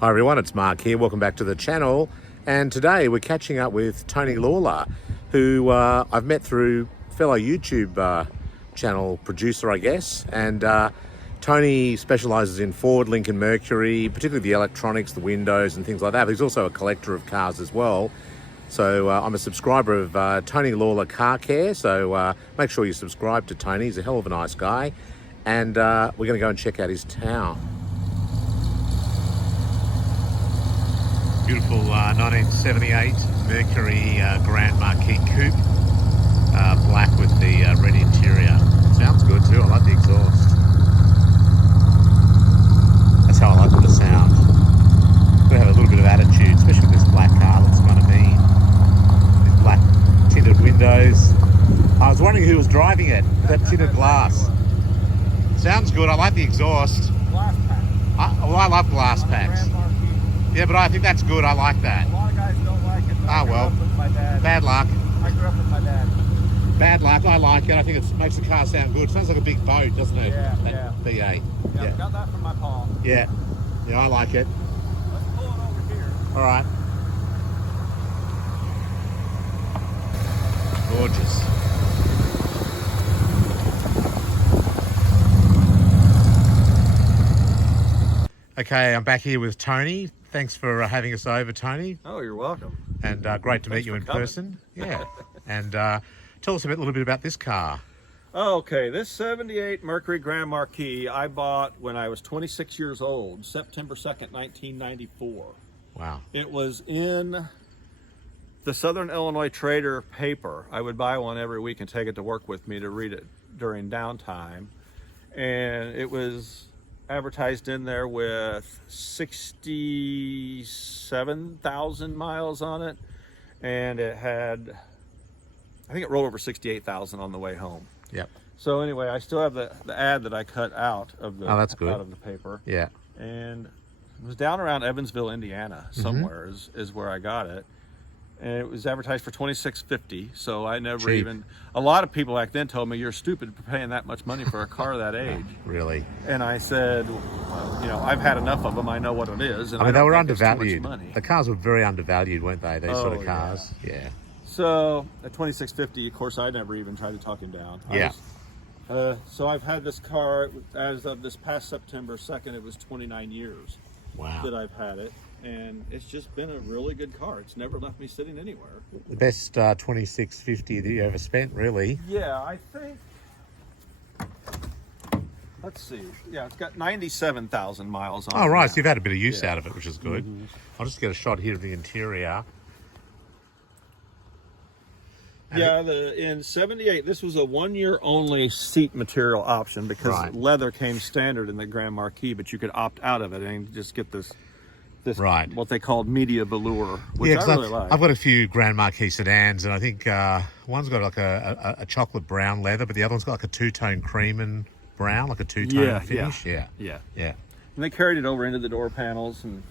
Hi everyone, it's Mark here. Welcome back to the channel. And today we're catching up with Tony Lawler, who I've met through fellow YouTube channel producer, I guess. And Tony specialises in Ford, Lincoln, Mercury, particularly the electronics, the windows and things like that. But he's also a collector of cars as well. So I'm a subscriber of Tony Lawler Car Care. So make sure you subscribe to Tony. He's a hell of a nice guy. And we're going to go and check out his town. Beautiful 1978 Mercury Grand Marquis Coupe, black with the red interior. Sounds good too. I like the exhaust. That's how I like the sound. We have a little bit of attitude, especially with this black car. Looks kind of mean. These black tinted windows. I was wondering who was driving it. That tinted glass. Sounds good. I like the exhaust. Glass pack. I love glass packs. Yeah, but I think that's good. I like that. A lot of guys don't like it. Ah, well. My dad. Bad luck. I grew up with my dad. Bad luck. I like it. I think it makes the car sound good. Sounds like a big boat, doesn't it? Yeah, that yeah. V8. Yeah, got that from my pa. Yeah. Yeah, I like it. Let's pull it over here. All right. Gorgeous. Okay, I'm back here with Tony. Thanks for having us over, Tony. Oh, you're welcome. And great to meet you in person. Yeah. And tell us a little bit about this car. Okay, this 78 Mercury Grand Marquis I bought when I was 26 years old, September 2nd, 1994. Wow. It was in the Southern Illinois Trader paper. I would buy one every week and take it to work with me to read it during downtime. And it was advertised in there with 67,000 miles on it, and it had, I think it rolled over 68,000 on the way home. Yep. So anyway, I still have the ad that I cut out of the that's good. out of the paper. Yeah. And it was down around Evansville, Indiana, somewhere is where I got it. And it was advertised for $26.50. So I never Cheap. even, a lot of people back then told me, you're stupid for paying that much money for a car that age. Really? And I said, well, you know, I've had enough of them. I know what it is. And I mean, they don't were think it's too much undervalued. money. The cars were very undervalued, weren't they? These sort of cars. Yeah. So at $26.50, of course, I never even tried to talk him down. Yeah. So I've had this car as of this past September 2nd. It was 29 years Wow. that I've had it. And it's just been a really good car. It's never left me sitting anywhere. The best $26.50 that you ever spent, really. Yeah, I think. Let's see. Yeah, it's got 97,000 miles on it. Oh, right. now. So you've had a bit of use out of it, which is good. Mhm. I'll just get a shot here of the interior. Yeah, in 78, this was a 1 year only seat material option because Right. leather came standard in the Grand Marquis, but you could opt out of it and just get this Right. what they called media velour, which Yeah, I 'cause really like. I've got a few Grand Marquis sedans, and I think one's got like a chocolate brown leather, but the other one's got like a two-tone cream and brown, like a two-tone finish. Yeah. Yeah. Yeah. And they carried it over into the door panels and,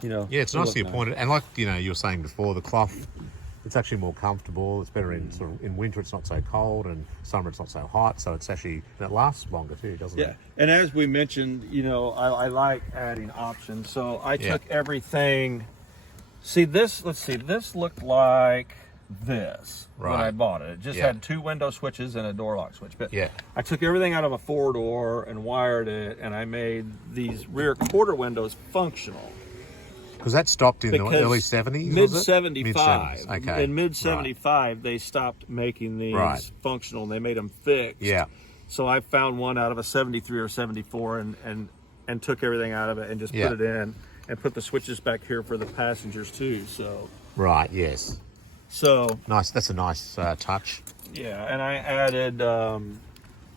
you know. Yeah, it's it nicely looked appointed. And like, you know, you were saying before, the cloth, it's actually more comfortable. It's better in sort of, in winter it's not so cold, and summer it's not so hot, so it's actually, and it lasts longer too, doesn't Yeah, it? and as we mentioned, you know, I like adding options. So I took everything. See this, let's see, this looked like this when I Right. bought it. It just had two window switches and a door lock switch. But Yeah. I took everything out of a four-door and wired it, and I made these rear quarter windows functional. Because that stopped in the Because early 70s, mid was it? 75. Mid-70s, okay. In mid 75, they stopped making these Right. functional, and they made them fixed. Yeah. So I found one out of a 73 or 74 and took everything out of it and just Yeah. put it in and put the switches back here for the passengers too. Right, yes. So Nice, that's a nice touch. yeah, and I added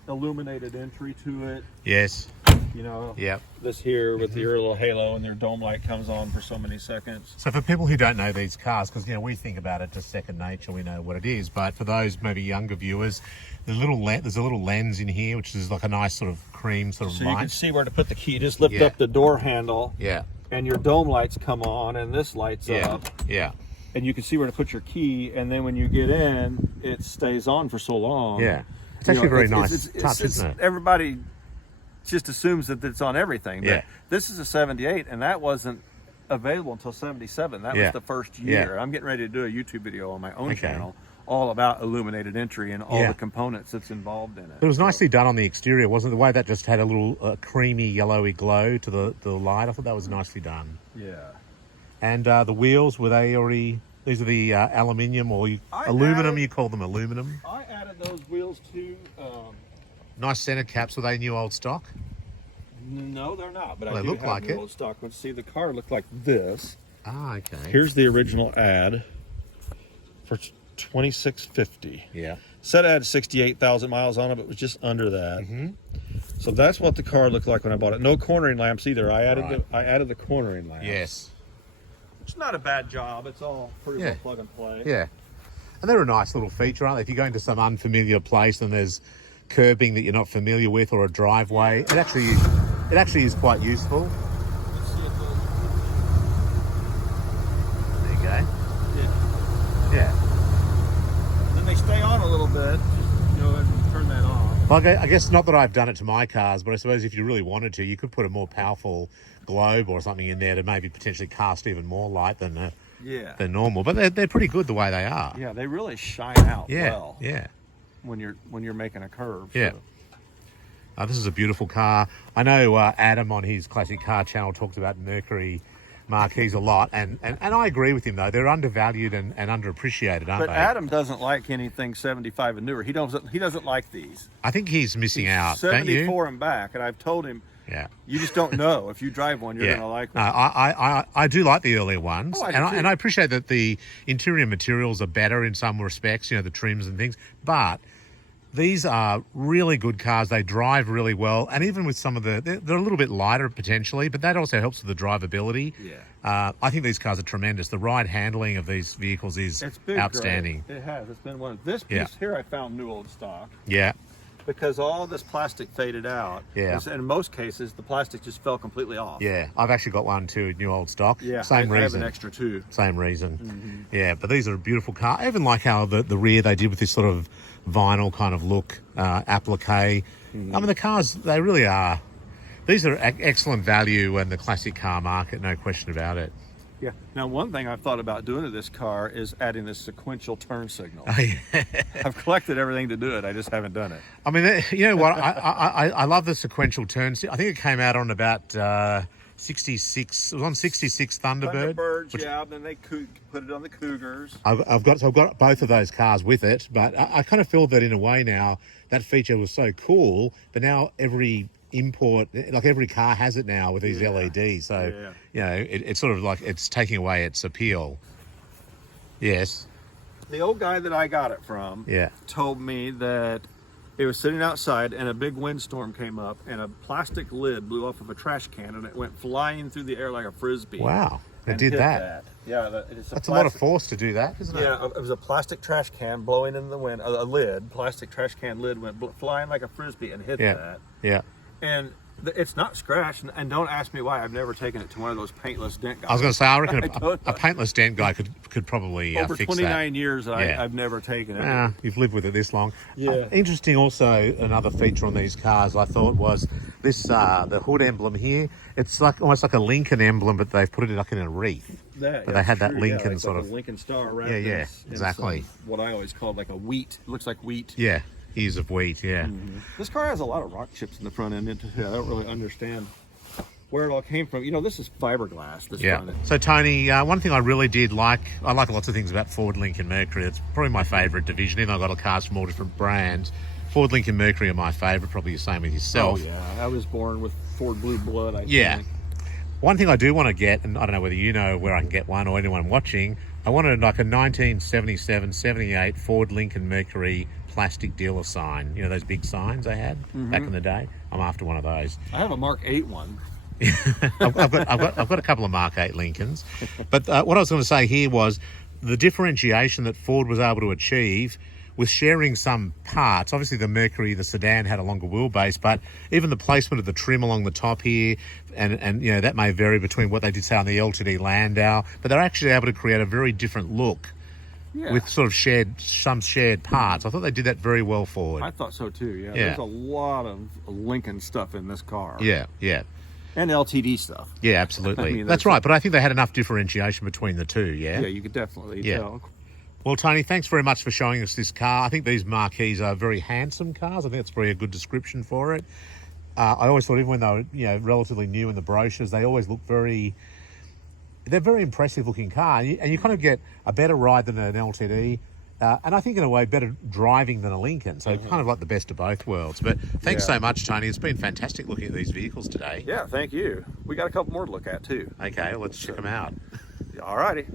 illuminated entry to it. Yes. You know, Yep. this here with your little halo and their dome light comes on for so many seconds. So for people who don't know these cars, because you know we think about it just second nature, we know what it is. But for those maybe younger viewers, there's a little lens in here, which is like a nice sort of cream sort of So light. you can see where to put the key. Just lift Yeah. up the door handle. Yeah. And your dome lights come on, and this lights Yeah. up, Yeah. and you can see where to put your key, and then when you get in, it stays on for so long. Yeah. It's actually a very nice touch, it's, isn't it? Everybody just assumes that it's on everything. But Yeah. this is a 78, and that wasn't available until 77. That Yeah. was the first year. Yeah. I'm getting ready to do a YouTube video on my own Okay. channel all about illuminated entry and all Yeah. the components that's involved in it. It was nicely done on the exterior, wasn't it? The way that just had a little creamy yellowy glow to the light. I thought that was nicely done. Yeah. And the wheels, were they already... These are the aluminium or aluminum, you call them aluminum. I added those wheels to... Nice center caps. Were they new old stock? No, they're not, but Well, I they do look have like new it. old stock. Let's see, the car looked like this. Ah, okay. Here's the original ad for 2650. Yeah. Said it had 68,000 miles on it, but it was just under that. Mm-hmm. So that's what the car looked like when I bought it. No cornering lamps either. I added Right. I added the cornering lamps. Yes. It's not a bad job. It's all pretty well plug and play. Yeah. And they're a nice little feature, aren't they? If you go into some unfamiliar place and there's curbing that you're not familiar with or a driveway, it actually is quite useful. Let's see if those... There you go. Yeah. Yeah. Then they stay on a little bit. Just go ahead and turn that off. Like, I guess not that I've done it to my cars, but I suppose if you really wanted to, you could put a more powerful globe or something in there to maybe potentially cast even more light than normal. But they're pretty good the way they are. Yeah, they really shine out Yeah. well Yeah. when you're making a curve. Yeah. So. This is a beautiful car. I know Adam on his Classic Car channel talks about Mercury Marquis a lot, and I agree with him though. They're undervalued and underappreciated, aren't But they? Adam doesn't like anything 75 and newer. He doesn't like these. I think he's missing out, don't you? 74 and back, and I've told him, Yeah. you just don't know. If you drive one, you're Yeah. going to like No, one. I do like the earlier ones, Oh, I do and too. I appreciate that the interior materials are better in some respects, the trims and things, but these are really good cars. They drive really well, and even with some of they're a little bit lighter potentially, but that also helps with the drivability. Yeah. I think these cars are tremendous. The ride handling of these vehicles is It's been outstanding. Great. It has. It's been one. This piece Yeah. here I found new old stock Yeah. because all this plastic faded out. Yeah. And in most cases, the plastic just fell completely off. Yeah, I've actually got one too, new old stock. Yeah. Same I have reason. an extra too. Same reason. Yeah, but these are a beautiful car. I even like how the rear they did with this sort of vinyl kind of look, applique. I mean, the cars, they really are. These are excellent value in the classic car market, no question about it. Yeah. Now, one thing I've thought about doing to this car is adding this sequential turn signal. I've collected everything to do it. I just haven't done it. I mean, you know what? I love the sequential turns. I think it came out on about 66. It was on 66 Thunderbird. Thunderbirds, yeah. Then they put it on the Cougars. I've got both of those cars with it, but I kind of feel that in a way now that feature was so cool, but now every car has it now with these LEDs. So it's sort of like it's taking away its appeal. Yes. The old guy that I got it from told me that it was sitting outside and a big windstorm came up and a plastic lid blew off of a trash can and it went flying through the air like a frisbee. Wow. It and did hit that. Yeah, That's a lot of force to do that, isn't it? Yeah, it was a plastic trash can blowing in the wind, a lid, plastic trash can lid went flying like a frisbee and hit that. Yeah. And it's not scratched, and don't ask me why. I've never taken it to one of those paintless dent guys. I was going to say, I reckon a paintless dent guy could probably Over fix 29 that. years, I've never taken it. Ah, you've lived with it this long. Yeah. Interesting also, another feature on these cars I thought was this, the hood emblem here. It's like almost like a Lincoln emblem, but they've put it like in a wreath. But they had that Lincoln sort of... Lincoln star around Yeah, exactly. What I always called like a wheat. It looks like wheat. Yeah, ears of wheat, yeah. This car has a lot of rock chips in the front end. I don't really understand where it all came from. This is fiberglass. This front end. So Tony, one thing I really did like, I like lots of things about Ford, Lincoln, Mercury. It's probably my favourite division, even though I've got cars from all different brands. Ford, Lincoln, Mercury are my favourite, probably the same with yourself. Oh yeah, I was born with Ford blue blood, I think. One thing I do want to get, and I don't know whether you know where I can get one or anyone watching, I wanted like a 1977, 78 Ford, Lincoln, Mercury plastic dealer sign. You know, those big signs they had back in the day? I'm after one of those. I have a Mark 8 one. I've got a couple of Mark 8 Lincolns. But what I was going to say here was the differentiation that Ford was able to achieve with sharing some parts. Obviously the Mercury, the sedan, had a longer wheelbase, but even the placement of the trim along the top here, and that may vary between what they did say on the LTD Landau, but they're actually able to create a very different look Yeah. with sort of some shared parts. I thought they did that very well forward. I thought so too. Yeah. Yeah. There's a lot of Lincoln stuff in this car. Yeah, yeah. And LTD stuff. Yeah, absolutely. I mean, that's right. But I think they had enough differentiation between the two, yeah? Yeah, you could definitely tell. Well, Tony, thanks very much for showing us this car. I think these Marquis are very handsome cars. I think that's probably a good description for it. I always thought, even when they were relatively new in the brochures, they always look they're very impressive looking car. And you kind of get a better ride than an LTD. And I think in a way better driving than a Lincoln. So kind of like the best of both worlds. But thanks so much, Tony. It's been fantastic looking at these vehicles today. Yeah, thank you. We got a couple more to look at too. Okay, let's check them out. All righty.